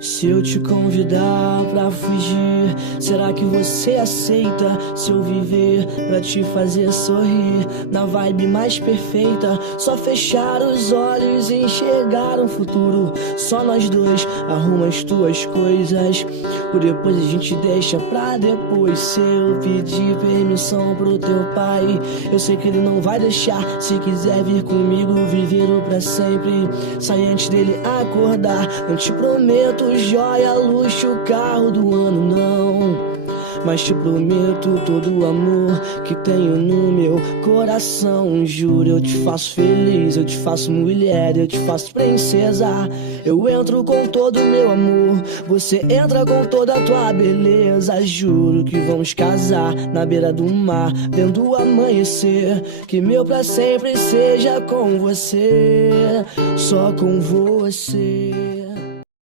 Se eu te convidar pra fugir, será que você aceita? Se eu viver pra te fazer sorrir, na vibe mais perfeita, só fechar os olhos e enxergar um futuro. Só nós dois, arruma as tuas coisas, o depois a gente deixa pra depois. Se eu pedir permissão pro teu pai, eu sei que ele não vai deixar. Se quiser vir comigo, viver o pra sempre, sai antes dele acordar. Não te prometo joia, luxo, carro do ano, não, mas te prometo todo o amor que tenho no meu coração. Juro, eu te faço feliz, eu te faço mulher, eu te faço princesa. Eu entro com todo o meu amor, você entra com toda a tua beleza. Juro que vamos casar na beira do mar, vendo o amanhecer. Que meu pra sempre seja com você, só com você.